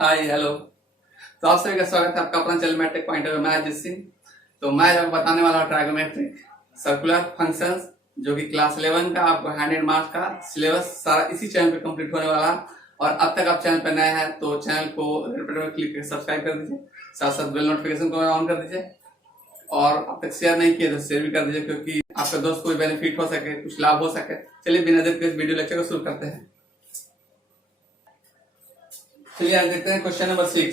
Hi hello. तो आप सभी का स्वागत है आपका अपना चैनल मैट्रिक पॉइंट ऑफ मैं अजित सिंह। तो मैं आपको बताने वाला हूँ ट्राइगोमेट्रिक सर्कुलर फंक्शंस, जो कि क्लास 11 का आपको 100 मार्क्स का सिलेबस सारा इसी चैनल पे कंप्लीट होने वाला। और अब तक आप चैनल पर नए हैं तो चैनल को रेड बटन पर क्लिक करके सब्सक्राइब कर दीजिए, साथ साथ बेल नोटिफिकेशन को ऑन कर दीजिए। और अब तक शेयर नहीं किया तो शेयर भी कर दीजिए, क्योंकि आपके दोस्त को भी बेनिफिट हो सके, कुछ लाभ हो सके। चलिए बिना देर के इस वीडियो लेक्चर को शुरू करते हैं। चलिए आज देखते हैं क्वेश्चन नंबर 6।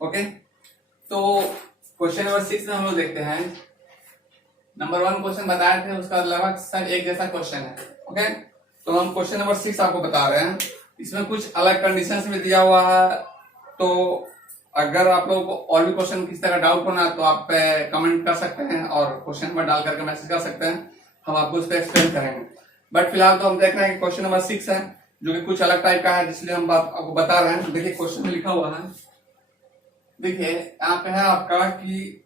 ओके, तो क्वेश्चन नंबर 6 में हम लोग देखते हैं। नंबर 1 क्वेश्चन बताए थे, उसका लगभग सर एक जैसा क्वेश्चन है। ओके, तो हम क्वेश्चन नंबर 6 आपको बता रहे हैं। इसमें कुछ अलग कंडीशंस में दिया हुआ है, तो अगर आप लोगों को और भी क्वेश्चन किस तरह डाउट होना है तो आप कमेंट कर सकते हैं और क्वेश्चन में डाल करके मैसेज कर सकते हैं, हम आपको उस पर एक्सप्लेन करेंगे। बट फिलहाल तो हम देख रहे हैं कि क्वेश्चन नंबर 6 है, जो कि कुछ अलग टाइप का है, जिसलिए हम आपको बता रहे हैं। देखिए क्वेश्चन में लिखा हुआ है, देखिए यहाँ पे है आपका कि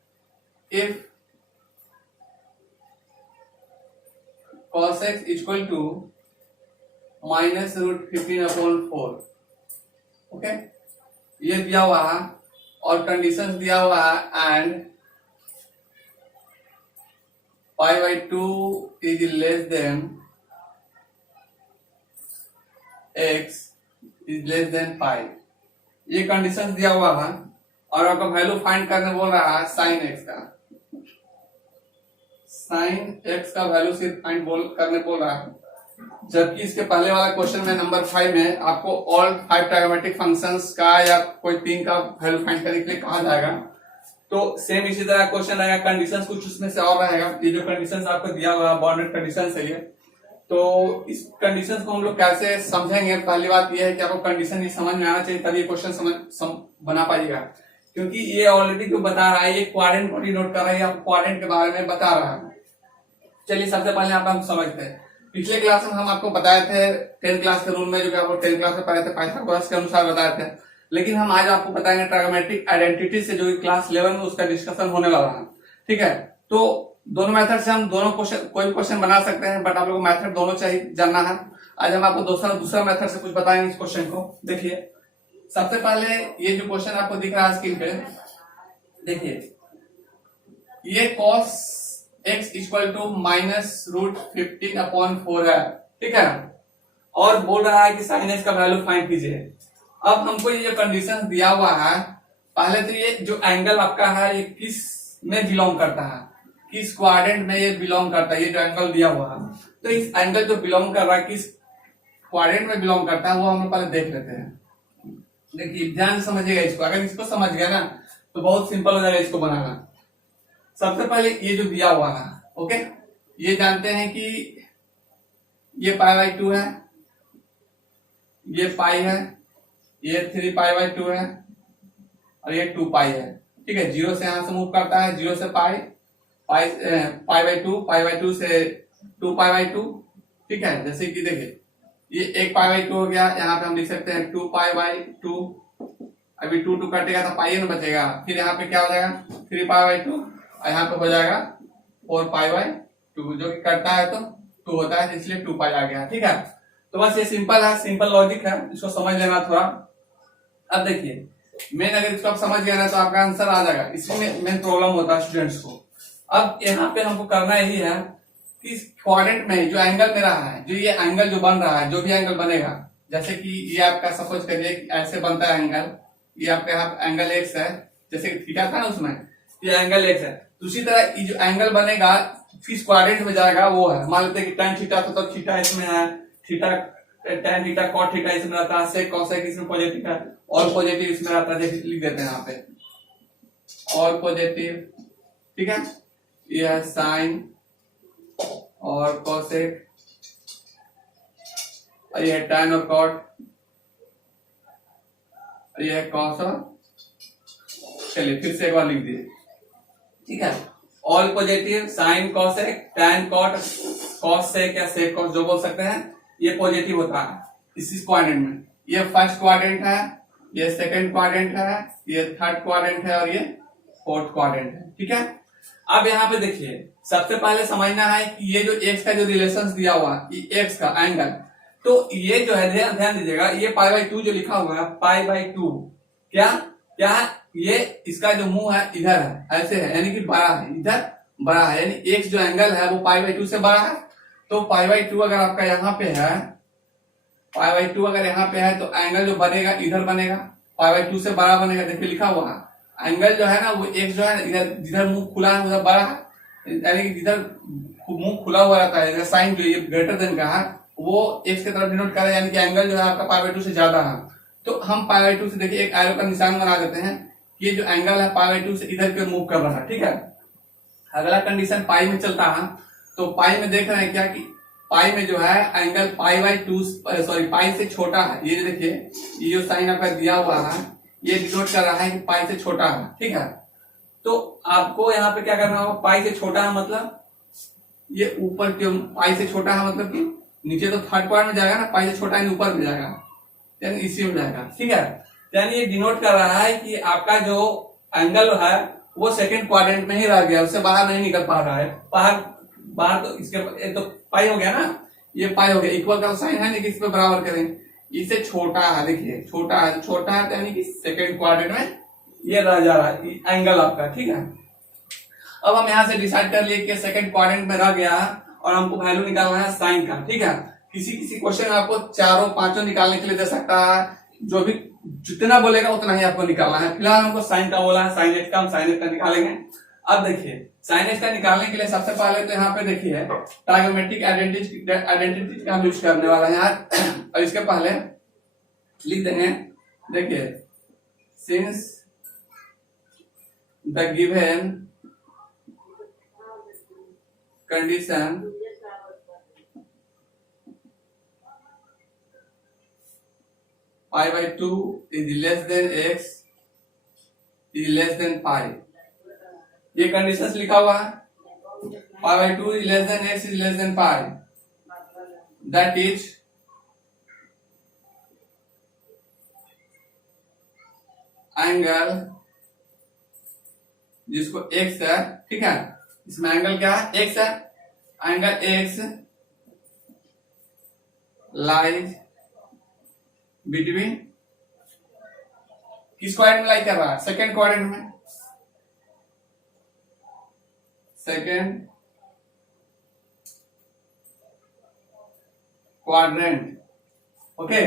if cos x equal to -√15/4। Okay, ये दिया हुआ है और कंडीशंस दिया हुआ है and π/2 is less than x is less than pi. ये कंडीशंस दिया हुआ है और आपका वैल्यू फाइंड करने बोल रहा है साइन एक्स का। साइन एक्स का वैल्यू सिर्फ फाइंड करने बोल रहा है, जबकि इसके पहले वाला क्वेश्चन में नंबर 5 में आपको ऑल 5 ट्राइगोमेट्रिक फंक्शंस का या कोई 3 का वैल्यू फाइंड करने के लिए कहा जाएगा। तो सेम इसी तरह क्वेश्चन रहेगा, कंडीशंस कुछ उसमें से और रहेगा। ये जो कंडीशंस आपको दिया हुआ है बाउंडेड कंडीशंस है ये। तो इस कंडीशंस को हम लोग कैसे समझेंगे? पहली बात यह है कि आपको कंडीशन ये समझ में आना चाहिए, तभी क्वेश्चन बना पाइएगा। क्योंकि ये ऑलरेडी जो बता रहा है, ये क्वाड्रेंट को डिनोट कर रहा है, आपको क्वाड्रेंट के बारे में बता रहा है। चलिए सबसे पहले आप हम समझते हैं। पिछले क्लास में हम आपको बताए थे 10 क्लास के रूल में, जो कि आपको 10 क्लास में पढ़े थे, पाइथागोरस के अनुसार बताए थे। लेकिन हम आज आपको बताएंगे ट्राइगोमेट्रिक आइडेंटिटी से, जो कि क्लास 11 में उसका डिस्कशन होने वाला है। ठीक है, तो दोनों मेथड से हम दोनों क्वेश्चन कोई भी क्वेश्चन बना सकते हैं, बट आप लोग को मेथड दोनों चाहिए जानना है। आज हम आपको दूसरा मेथड से कुछ बताएंगे इस क्वेश्चन को। देखिए सबसे पहले ये जो क्वेश्चन आपको दिख रहा है स्क्रीन पे, देखिए ये cos x इक्वल टू -√15/4 है। ठीक है, और बोल रहा है कि साइन x का वैल्यू फाइंड कीजिए। अब हमको ये जो कंडीशन दिया हुआ है, पहले तो ये जो एंगल आपका है ये किस में बिलोंग करता है, किस क्वाड्रेंट में ये बिलोंग करता है। ये जो एंगल दिया हुआ है, तो इस एंगल जो बिलोंग कर रहा है किस क्वाड्रेंट में बिलोंग करता है, वो हम लोग पहले देख लेते हैं। देखिए ध्यान से समझिएगा इसको। अगर इसको समझ गया ना तो बहुत सिंपल हो जाएगा इसको बनाना। सबसे पहले ये जो दिया हुआ है, ओके, ये जानते हैं कि ये π/2 है, ये पाई है, ये 3π/2 है और ये 2π है। ठीक है, 0 से यहां से मूव करता है, 0 से π/2 से 2π/2। ठीक है, जैसे कि देखिए ये 1π/2 हो गया, यहाँ पे हम लिख सकते हैं 2π/2। अभी 2 कटेगा तो पाई न बचेगा, फिर यहाँ पे क्या हो जाएगा 3π/2 और यहाँ पे हो जाएगा 4π/2, जो कि करता है तो 2 होता है, इसलिए 2π आ गया। ठीक है, तो बस ये सिंपल है, सिंपल लॉजिक है, इसको समझ लेना थोड़ा। अब देखिए मेन अगर इसको आप समझ गए ना तो आपका आंसर आ जाएगा। इसमें मेन प्रॉब्लम होता है स्टूडेंट्स को। अब यहाँ पे हमको करना यही है कि क्वाड्रेंट में जो एंगल मेरा है, जो ये एंगल जो बन रहा है, जो भी एंगल बनेगा, जैसे कि ये आपका सपोज करिए ऐसे बनता है एंगल, ये आपका यहाँ एंगल एक्स है, जैसे थीटा था ना उसमें, ये एंगल एक्स है। उसी तरह ये जो एंगल बनेगा किस क्वाड्रेंट में जाएगा वो है। मान लेते हैं कि tan थीटा तो थीटा इसमें है, theta tan theta cot theta इसमें रहता है, sec cos sec इसमें पॉजिटिव है, और पॉजिटिव इसमें रहता है, जैसे लिख देते हैं यहाँ पे और पॉजिटिव। ठीक है, ये है साइन और cosec, और ये है tan और cot, और ये है cos और। चलिए फिर से एक बार लिख दिए। ठीक है, all positive, sine cosec, tan cot, cos sec या सेक कॉस जो बोल सकते हैं, ये पॉजिटिव होता है इस क्वाड्रेंट में। ये फर्स्ट क्वाड्रेंट है, ये सेकंड क्वाड्रेंट है, ये थर्ड क्वाड्रेंट है और ये फोर्थ क्वाड्रेंट है। ठीक है, अब यहाँ पे देखिए सबसे पहले समझना है कि ये जो एक्स का जो रिलेशन दिया हुआ है, एक्स का एंगल, तो ये जो है ध्यान दीजिएगा, ये π/2 जो लिखा हुआ है π/2, क्या क्या है, ये इसका जो मुंह है इधर है, ऐसे है, यानी कि बड़ा है, इधर बड़ा है, यानी एक्स जो एंगल है वो π/2 से बड़ा है। तो π/2 अगर आपका यहाँ पे है, π/2 अगर यहाँ पे है तो एंगल जो बनेगा इधर बनेगा, π/2 से बड़ा बनेगा। देखिए लिखा हुआ है एंगल जो है ना वो एक्स जो है इधर, जिधर मुंह खुला है उधर बड़ा है, यानी कि जिधर मुंह खुला हुआ रहता है, साइन जो ये ग्रेटर देन का है वो एक्स की तरफ डिनोट कर रहा है, यानी कि एंगल जो है आपका π/2 से ज्यादा है। तो हम π/2 से देखिए एक एरो का निशान बना देते हैं, ये जो एंगल है π/2 से इधर के मूव कर रहा है, ठीक है। अगला कंडीशन पाई में चलता है, तो पाई में देख रहे हैं क्या कि पाई में जो है एंगल π/2 सॉरी पाई से छोटा है। ये देखिए ये जो साइन आपका दिया हुआ है ये डिनोट कर रहा है कि पाई से छोटा है, ठीक है। तो आपको यहाँ पे क्या करना होगा, पाई से छोटा है मतलब ये ऊपर क्यों, पाई से छोटा है मतलब कि नीचे तो थर्ड क्वाड्रेंट में जाएगा ना, पाई से छोटा है ऊपर में जाएगा, यानी इसी में जाएगा, ठीक है। यानी ये डिनोट कर रहा है कि आपका जो एंगल है वो सेकंड क्वाड्रेंट में ही रह गया, उससे बाहर नहीं निकल पा रहा है। बाहर तो इसके तो पाई हो गया ना, ये पाई हो गया, इक्वल का साइन है लेकिन इस पे बराबर करें, इससे छोटा है, देखिए छोटा है, छोटा है तो यानी कि सेकंड क्वाड्रेंट में ये रह जा रहा है एंगल आपका, ठीक है। अब हम यहाँ से डिसाइड कर लिए कि सेकंड क्वाड्रेंट में रह गया और हमको वैल्यू निकालना है साइन का, ठीक है। किसी किसी क्वेश्चन में आपको चारों पांचों निकालने के लिए दे सकता है, जो भी जितना बोलेगा उतना ही आपको निकालना है। फिलहाल हमको साइन का बोला है, साइन एक्स का हम साइन एक्स का निकालेंगे। अब देखिए साइन एक्स का निकालने के लिए सबसे पहले तो यहाँ पे देखिए ट्राइगोनोमेट्रिक आइडेंटिटी का हम यूज करने वाला है यहाँ। और इसके पहले लिख देंगे, देखिए since the given condition π/2 is less than x is less than pi, ये कंडीशंस लिखा हुआ है। π/2 is less than x is less than pi, that is angle जिसको x है, ठीक है, इसमें एंगल क्या है, x है, एंगल x लाइज बिटवीन किस क्वाड्रेंट में लाई कर रहा है, सेकंड क्वाड्रेंट में, second quadrant, okay.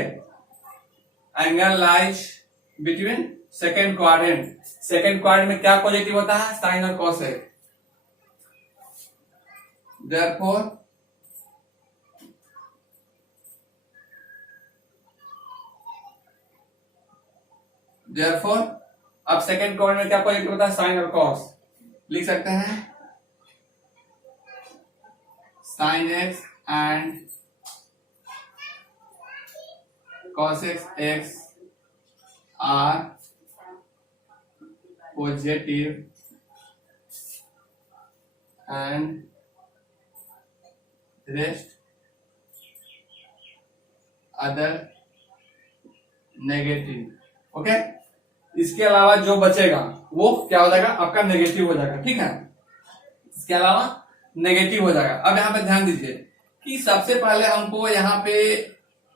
Angle lies between second quadrant, second quadrant में क्या पॉजिटिव होता है, साइन और कॉसेक। देयरफॉर अब सेकंड क्वाड्रेंट में क्या पॉजिटिव होता है, साइन और कॉस। लिख सकते हैं sine x and cos x are positive and rest other negative, okay. इसके अलावा जो बचेगा वो क्या हो जाएगा, आपका नेगेटिव हो जाएगा, ठीक है। इसके अलावा नेगेटिव हो जाएगा। अब यहाँ पे ध्यान दीजिए कि सबसे पहले हमको यहाँ पे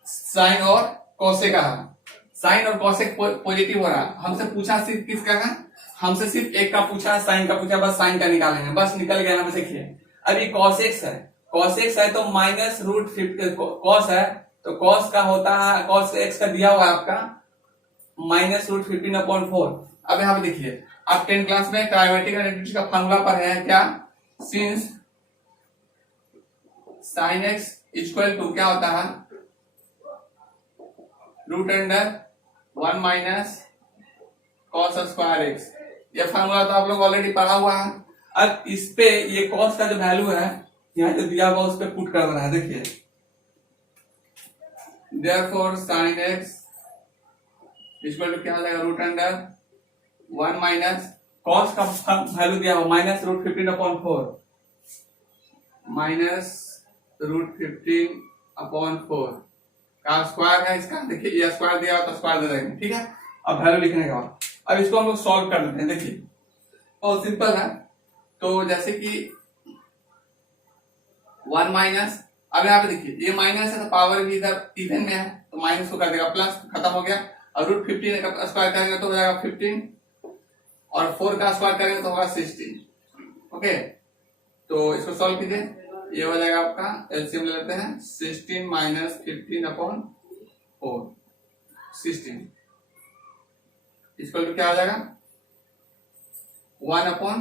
साइन और कॉसेक का है, साइन और कॉसेक पॉजिटिव हो रहा है। हमसे पूछा सिर्फ किसका है, हमसे सिर्फ एक का पूछा, साइन का पूछा, बस साइन का निकालेंगे, बस निकल गया ना। देखिए अभी कॉसेक्स है, कॉसेक्स है तो -√50 कॉस है तो कॉस का होता है, कॉस एक्स का दिया हुआ है आपका -√15/4। अब यहाँ पे देखिए आप 10 क्लास में ट्राइगोनोमेट्रिक आइडेंटिटी का फार्मूला पढ़े हैं क्या, since sine x equal to क्या होता है, √1 - cos²x। ये फार्मूला तो आप लोग ऑलरेडी पढ़ा हुआ है। अब इस पे ये कॉस का जो वैल्यू है यहाँ जो दिया हुआ उस पे पुट कर देना है। देखिए therefore sine x equal to क्या हो जाएगा, √1 - कॉस का वैल्यू दिया हुआ -√15/4 -√15/4 का स्क्वायर है इसका। देखिए ये स्क्वायर दिया हुआ तो स्क्वायर दे देंगे, ठीक है। अब वैल्यू लिखने के बाद अब इसको हम लोग सॉल्व कर देते हैं। देखिए बहुत सिंपल है। तो जैसे कि 1 अब यहाँ पे देखिए ये माइनस है तो पावर भी इधर इवन में है तो माइनस को कर देगा प्लस, खत्म हो गया। और रूट 15 का स्क्वायर करेंगे तो हो जाएगा 15 और 4 का स्क्वायर करेंगे तो होगा 16। ओके, तो इसको सॉल्व कीजिए, ये हो जाएगा आपका एलसीएम ले लेते हैं 16 माइनस 15 अपॉन 4 16 इसको क्या हो जाएगा 1 अपॉन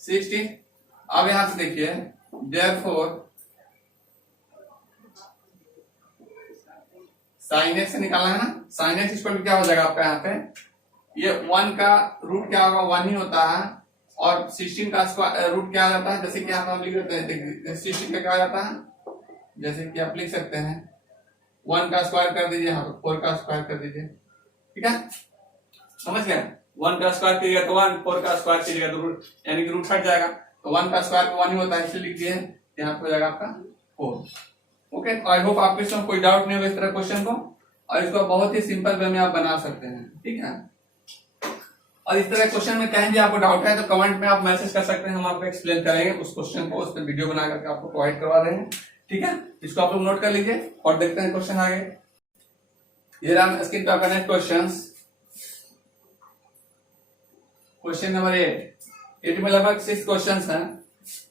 16। अब यहां से देखिए देयरफॉर साइन एक्स से निकालना है ना, साइन एक्स इक्वल टू क्या हो जाएगा आपका यहाँ पे, ये 1 का रूट क्या होगा 1 ही होता है और 16 का स्क्वायर रूट क्या आ जाता है, जैसे कि यहाँ हम लिख देते हैं, देखिए 16 का क्या आ जाता है, जैसे कि आप लिख सकते हैं 1 का स्क्वायर कर दीजिए, यहाँ पे 4 का स्क्वायर कर दीजिए, ठीक है, समझ गए। 1 का स्क्वायर कीजिएगा तो 1, 4 का स्क्वायर कीजिएगा तो रूट, यानी कि रूट हट जाएगा, तो 1 का स्क्वायर 1 ही होता है, इसलिए लिख दिए, यहाँ पे हो जाएगा आपका 4। ओके, आई होप आपके इसमें कोई डाउट नहीं होगा इस तरह क्वेश्चन को, और इसको बहुत ही सिंपल वे में आप बना सकते हैं, ठीक है। और इस तरह क्वेश्चन में कहीं भी आपको डाउट है तो कमेंट में आप मैसेज कर सकते हैं, हम आपको एक्सप्लेन करेंगे उस क्वेश्चन को, उस पर वीडियो बना करके आपको प्रोवाइड करवा देंगे, ठीक है। इसको आप लोग नोट कर लीजिए और देखते हैं क्वेश्चन आगे। ये रहा स्क्रीन पे आपका नेक्स्ट क्वेश्चन नंबर 8 में लगभग 6 क्वेश्चन हैं,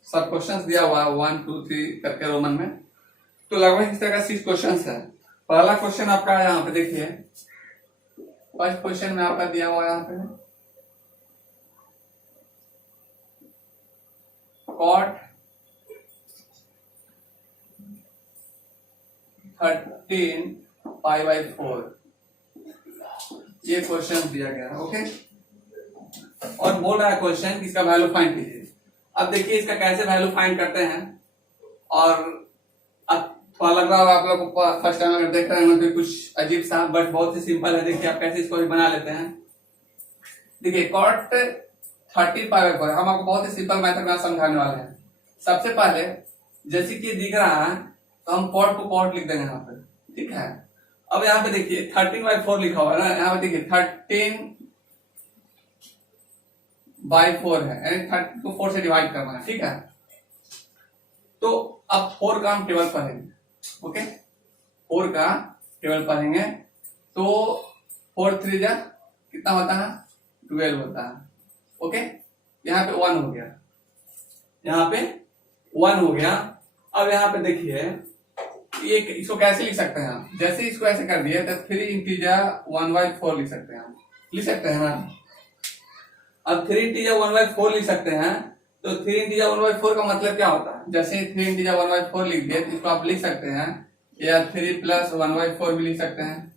सब क्वेश्चन दिया हुआ है 1 2 3 करके रोमन में, तो लगभग इस तरह का 6 क्वेश्चन है। पहला क्वेश्चन आपका यहाँ पे देखिए, फर्स्ट क्वेश्चन में आपका दिया हुआ है यहाँ पे cot 13 पाई बाई 4, ये क्वेश्चन दिया गया है। ओके, और बोल रहा है क्वेश्चन इसका वैल्यू फाइंड कीजिए। अब देखिए इसका कैसे वैल्यू फाइंड करते हैं, और अब थोड़ा लग रहा होगा आप लोग को फर्स्ट टाइम अगर देख रहे हैं तो कुछ अजीब सा, बट बहुत ही सिंपल है। देखिए आप कैसे इसको भी बना लेते हैं। देखिए cot 13 पाई बाई 4 हम आपको बहुत ही सिंपल मेथड में समझाने वाले हैं। सबसे पहले जैसे कि दिख रहा है तो हम cot को cot लिख देंगे यहाँ पे, ठीक है। अब यहाँ पे देखिए 13 बाई 4 लिखा हुआ है ना, यहाँ पे देखिए 13 बाई 4 है, यानी 30 को 4 से डिवाइड करना है, ठीक है। तो अब 4 का हम टेबल पढ़ेंगे, ओके, 4 का टेबल पढ़ेंगे तो 4 3 जा कितना होता है 12 होता है। ओके, यहाँ पे 1 हो गया, यहाँ पे 1 हो गया। अब यहाँ पे देखिए ये इसको कैसे लिख सकते हैं आप, जैसे इसको ऐसे कर दिए तो 3 इंटीजर 1/4 लिख सकते हैं, लिख सकते हैं ना। अब 3 इंटीजर 1/4 लिख सकते हैं, तो 3 इंटीजर 1/4 का मतलब क्या होता है, जैसे 3 इंटीजर 1/4 लिख दिए तो इसको आप लिख सकते हैं, या 3 प्लस 1/4 भी लिख सकते हैं,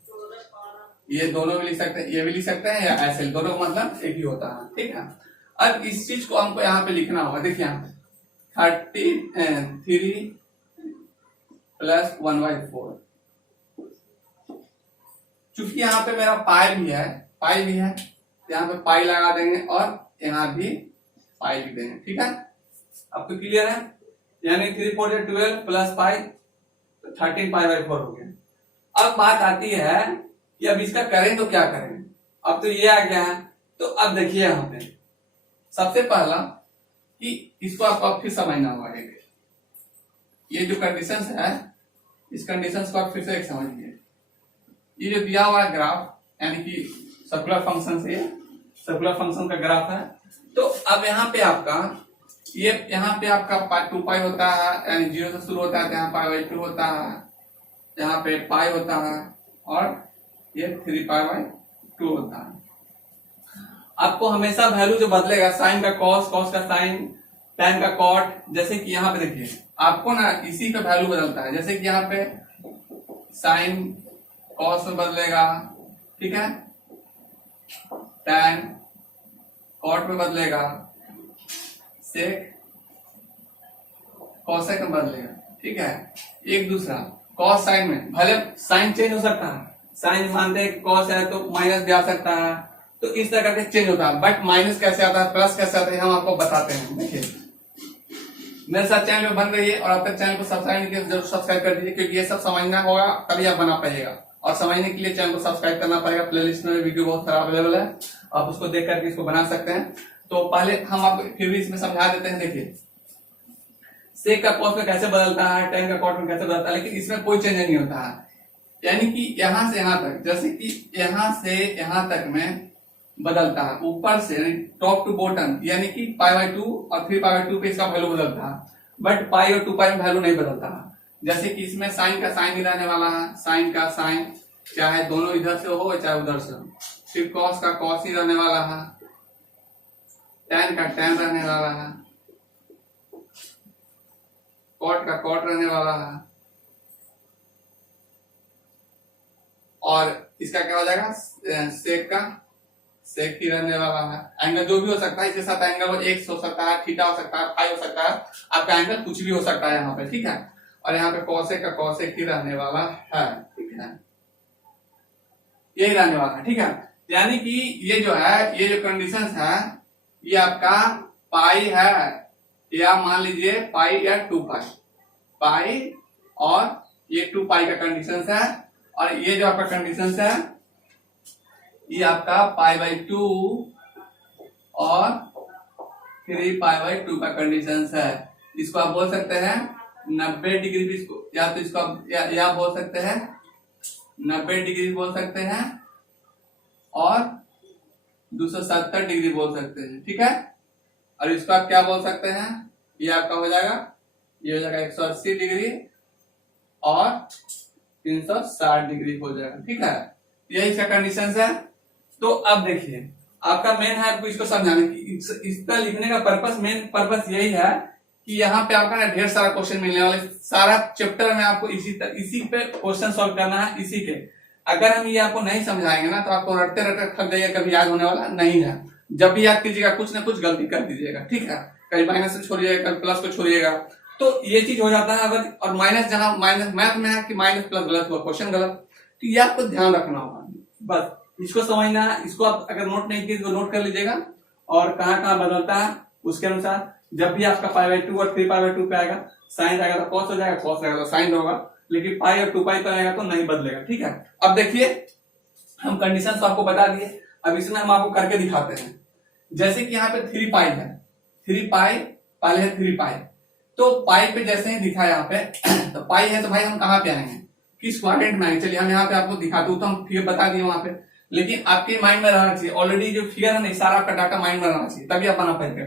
ये दोनों भी लिख सकते हैं, ये भी लिख सकते हैं, या ऐसे दोनों का मतलब एक ही होता है, ठीक है। अब इस चीज को हमको यहाँ पे लिखना होगा। देखिए 3 प्लस 1/4, चूंकि यहाँ पे मेरा पाई भी है, यहाँ पे पाई लगा देंगे और यहाँ भी पाई लिख देंगे, ठीक है। अब तो क्लियर है, यानी 3 4 12 प्लस पाई 13 पाई बाई 4 हो गया। अब बात आती है कि अब इसका करें तो क्या करें। अब तो ये आ गया है, तो अब देखिए यहाँ पे सबसे पहला कि इसको आपको फिर समझना होगा। ये जो कंडीशंस है, इस कंडीशंस को आप फिर से एक समझिए। ये जो दिया हुआ है ग्राफ, यानी कि सर्कुलर फंक्शन से, सर्कुलर फंक्शन का ग्राफ है। तो अब यहाँ पे आपका ये यहाँ पे आपका 2 पाई होता है, यानी 0 से शुरू होता है, तो यहाँ पाई बाई 2 होता है, यहाँ पे पाई होता है, और ये 3 पाई बाई 2 होता है। आपको हमेशा वैल्यू जो बदलेगा, साइन का कॉस, कॉस का साइन, tan का कॉट, जैसे कि यहाँ पे देखिए आपको ना इसी पे वैल्यू बदलता है, जैसे कि यहाँ पे साइन कॉस में बदलेगा, ठीक है, tan कॉट में बदलेगा, सेक कॉसेक में बदलेगा, ठीक है। एक दूसरा कॉस साइन में, भले साइन चेंज हो सकता है, साइन मानते हैं कॉस है तो माइनस भी आ सकता है, तो इस तरह करके चेंज होता है। बट माइनस कैसे आता है, प्लस कैसे आता है, हम आपको बताते हैं। देखिए मेरे साथ चैनल में बन रही है, और आप तक चैनल को सब्सक्राइब नहीं किया जरूर सब्सक्राइब कर दीजिए, क्योंकि ये सब समझना होगा तभी आप बना पाइएगा, और समझने के लिए चैनल को सब्सक्राइब करना पड़ेगा। प्लेलिस्ट में वीडियो बहुत सारा अवेलेबल है, आप उसको देख करके इसको बना सकते हैं। तो पहले हम आपको फिर भी इसमें समझा देते हैं। देखिए सेक का कॉस में कैसे बदलता है, tan का कॉट में कैसे बदलता है, लेकिन इसमें कोई चेंज नहीं होता है। यानी कि यहां से यहां तक, जैसे कि यहां से यहां तक में बदलता है, ऊपर से टॉप टू बॉटम, यानी कि π/2 और 3π/2 पे इसका वैल्यू बदलता है, बट पाई और 2π में वैल्यू नहीं बदलता है। जैसे कि इसमें साइन का साइन ही रहने वाला है, साइन का साइन चाहे दोनों इधर से हो चाहे उधर से हो, फिर कॉस का कॉस ही रहने वाला है, टैन का टैन रहने वाला है, कॉट का कॉट रहने वाला है, और इसका क्या हो जाएगा सेक का सेक ही रहने वाला है। एंगल जो भी हो सकता है, इसके साथ एंगल एक्स हो सकता है, थीटा हो सकता है, फाई हो सकता है, आपका एंगल कुछ भी हो सकता है यहाँ पे, ठीक है। और यहाँ पे कॉसेक का कॉसेक ही रहने वाला है, ठीक है, यही रहने वाला है, ठीक है। यानी कि ये जो है, ये जो कंडीशन है, ये आपका पाई है, या मान लीजिए पाई या 2π, पाई और ये 2π का कंडीशन है, और ये जो आपका कंडीशन है ये आपका π/2 और 3π/2 का कंडीशन है। इसको आप बोल सकते हैं 90 डिग्री भी, इसको या तो इसको या बोल सकते हैं 90 डिग्री बोल सकते हैं, और 270 डिग्री बोल सकते हैं, ठीक है। और इसको आप क्या बोल सकते हैं, ये आपका हो जाएगा, ये हो जाएगा 180 डिग्री और 360 डिग्री हो जाएगा, ठीक है। यही इसका कंडीशन है। तो अब देखिए, आपका मेन है आपको इसको समझाने की, इसका लिखने का पर्पस, मेन पर्पस यही है कि यहाँ पे आपका ना ढेर सारा क्वेश्चन मिलने वाले, सारा चैप्टर में आपको इसी पे क्वेश्चन सॉल्व करना है, इसी के। अगर हम ये आपको नहीं समझाएंगे ना, तो आपको रटते रटते थक जाइएगा, कभी याद होने वाला नहीं है। जब भी याद कीजिएगा कुछ ना कुछ गलती कर दीजिएगा, ठीक है, कभी माइनस से छोड़िएगा, कभी प्लस को छोड़िएगा, तो ये चीज हो जाता है। अगर और माइनस, जहां माइनस मैथ में है कि माइनस प्लस गलत हुआ, क्वेश्चन गलत, तो ये आपको ध्यान रखना होगा, बस इसको समझना है। इसको आप अगर नोट नहीं किए तो नोट कर लीजिएगा, और कहाँ कहाँ बदलता है उसके अनुसार। जब भी आपका π/2 और 3π/2 पे आएगा, साइन आएगा तो कॉस हो जाएगा, कॉस आएगा तो साइन होगा, लेकिन पाई और 2π पे आएगा तो नहीं बदलेगा, ठीक है। अब देखिए, हम कंडीशन तो आपको बता दिए, अब इसमें हम आपको करके दिखाते हैं। जैसे कि यहाँ पे 3π है, 3π पहले है 3π, तो पाई पे जैसे ही दिखा यहाँ पे तो पाई है, तो भाई हम कहाँ पे आएंगे, किस क्वाड्रेंट में आएंगे। चलिए हम यहाँ पे आपको दिखाते, तो हम फिगर बता दिए वहां पे, लेकिन आपके माइंड में रहना चाहिए, ऑलरेडी जो फिगर है ना, सारा आपका डाटा माइंड में रहना चाहिए, तभी आप बना पाएंगे।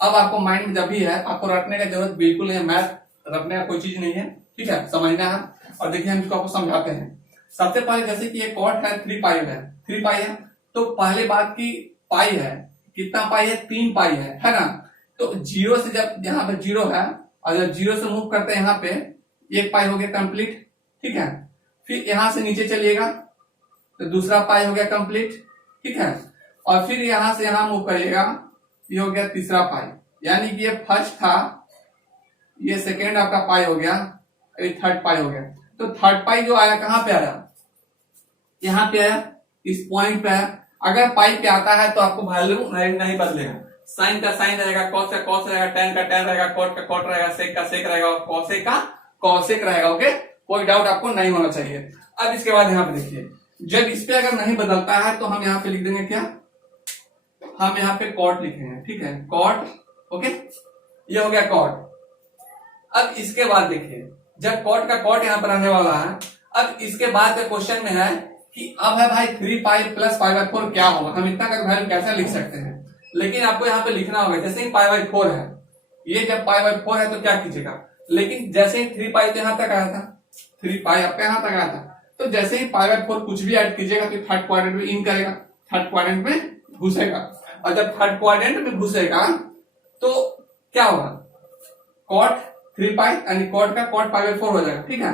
अब आपको माइंड में जब भी है, आपको रटने का जरूरत बिल्कुल नहीं है, मैथ रटने का कोई चीज नहीं है, ठीक है, समझना है। और देखिए हम इसको आपको समझाते हैं। सबसे पहले जैसे कि ये कॉट है, 3π है, 3π है, तो पहले बात की पाई है, कितना पाई है, 3π है ना। तो जीरो से, जब यहाँ पे जीरो है, और जब जीरो से मूव करते हैं यहाँ पे, 1π हो गया कंप्लीट, ठीक है। फिर यहां से नीचे चलिएगा तो दूसरा पाई हो गया कंप्लीट, ठीक है। और फिर यहां से यहां मूव करिएगा, ये हो गया तीसरा पाई, यानी कि ये फर्स्ट था, ये सेकेंड आपका पाई हो गया, ये थर्ड पाई हो गया। तो थर्ड पाई जो आया कहां पे आया, यहाँ पे आया, इस पॉइंट पे आया। अगर पाई पे आता है तो आपको वैल्यू नहीं बदलेगा, साइन का साइन रहेगा, कॉस का कॉस रहेगा, टैन का टैन रहेगा, कॉट का कॉट रहेगा, सेक का सेक रहेगा, और कॉसेक का कॉसेक रहेगा, ओके। कोई डाउट आपको नहीं होना चाहिए। अब इसके बाद यहाँ पे देखिए, जब इस पे अगर नहीं बदलता है तो हम यहाँ पे लिख देंगे क्या, हम यहाँ पे कॉट लिखेंगे, ठीक है, कॉट, ओके, ये हो गया कॉट। अब इसके बाद देखिए, जब कॉट का कॉट यहाँ पर रहने वाला है, अब इसके बाद का क्वेश्चन में है कि अब है भाई 3π + π/4 क्या होगा, हम इतना का वैल्यू कैसे लिख सकते हैं। लेकिन आपको यहाँ पे लिखना होगा, जैसे ही π/4 है, ये जब π/4 है तो क्या कीजिएगा, लेकिन जैसे ही 3π तो यहाँ तक आया था, 3π आपका यहाँ तक आया था, तो जैसे ही π/4 कुछ भी ऐड कीजिएगा तो थर्ड क्वाड्रेंट में इन करेगा, थर्ड क्वाड्रेंट में घुसेगा, और जब थर्ड क्वाड्रेंट में घुसेगा तो क्या होगा, कॉट 3π यानी कॉट का कॉट π/4 हो जाएगा, ठीक है।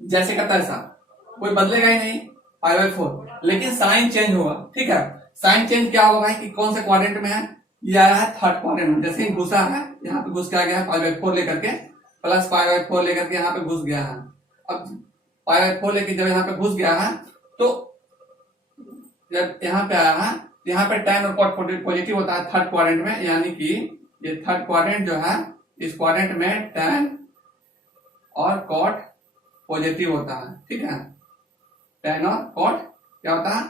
जैसे का तैसा, कोई बदलेगा ही नहीं, π/4, लेकिन साइन चेंज होगा, ठीक है। साइन चेंज क्या होगा भाई, कि कौन से क्वाड्रेंट में है, ये आया है थर्ड क्वाड्रेंट में, जैसे ही घुसा है यहाँ पे घुस के आ गया है, π/4 लेकर के, प्लस π/4 लेकर के यहाँ पे घुस गया है। अब π/4 लेके जब यहाँ पे घुस गया है, तो जब यहाँ पे आया है, यहाँ पे टैन और कॉट पॉजिटिव होता है थर्ड क्वाड्रेंट में, यानी कि ये थर्ड क्वाड्रेंट जो है, इस क्वाड्रेंट में टैन और कॉट पॉजिटिव होता है, ठीक है। टैन और कॉट क्या होता है,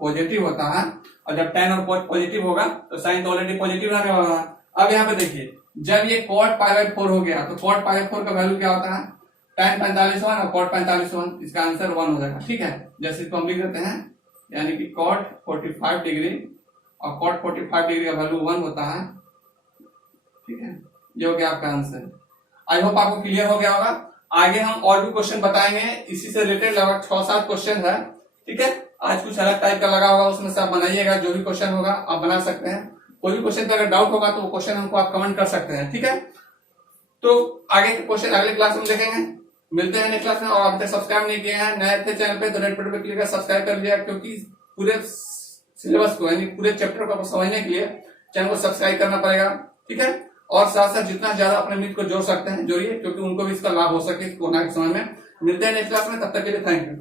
पॉजिटिव होता है। और जब टैन और कॉट पॉजिटिव होगा तो साइन तो ऑलरेडी पॉजिटिव रहने वाला है। अब यहाँ पे देखिए, जब ये कॉट π/4 हो गया, तो कॉट π/4 का वैल्यू क्या होता है, tan 45 1 और cot 45 1, इसका आंसर 1 हो जाएगा। ठीक है, जैसे इसको हम लिख देते हैं, यानी कि cot 45 डिग्री और cot 45 डिग्री का वैल्यू 1 होता है। ठीक है, ये हो गया आपका आंसर। आई होप आपको क्लियर हो गया होगा। आगे हम और भी क्वेश्चन बताएंगे, इसी से रिलेटेड लगभग 6-7 क्वेश्चन है। ठीक है, आज कुछ अलग टाइप का लगा होगा, उसमें से आप बनाइएगा, जो भी क्वेश्चन होगा आप बना सकते हैं। कोई भी क्वेश्चन पे अगर डाउट होगा तो वो क्वेश्चन हमको आप कमेंट कर सकते हैं। ठीक है, तो आगे के क्वेश्चन अगले क्लास में देखेंगे। मिलते हैं नेक्स्ट क्लास में। और अभी तक सब्सक्राइब नहीं किए हैं, नए थे चैनल पे, तो रेड बटन पे क्लिक कर सब्सक्राइब कर लिया, क्योंकि पूरे सिलेबस को यानी पूरे चैप्टर को समझने के लिए चैनल को सब्सक्राइब करना पड़ेगा। ठीक है, और साथ साथ जितना ज्यादा अपने मित्र को जोड़ सकते हैं जोड़िए, क्योंकि उनको भी इसका लाभ हो सके कोरोना के समय में। मिलते हैं नेक्स्ट क्लास में, तब तक के लिए थैंक यू।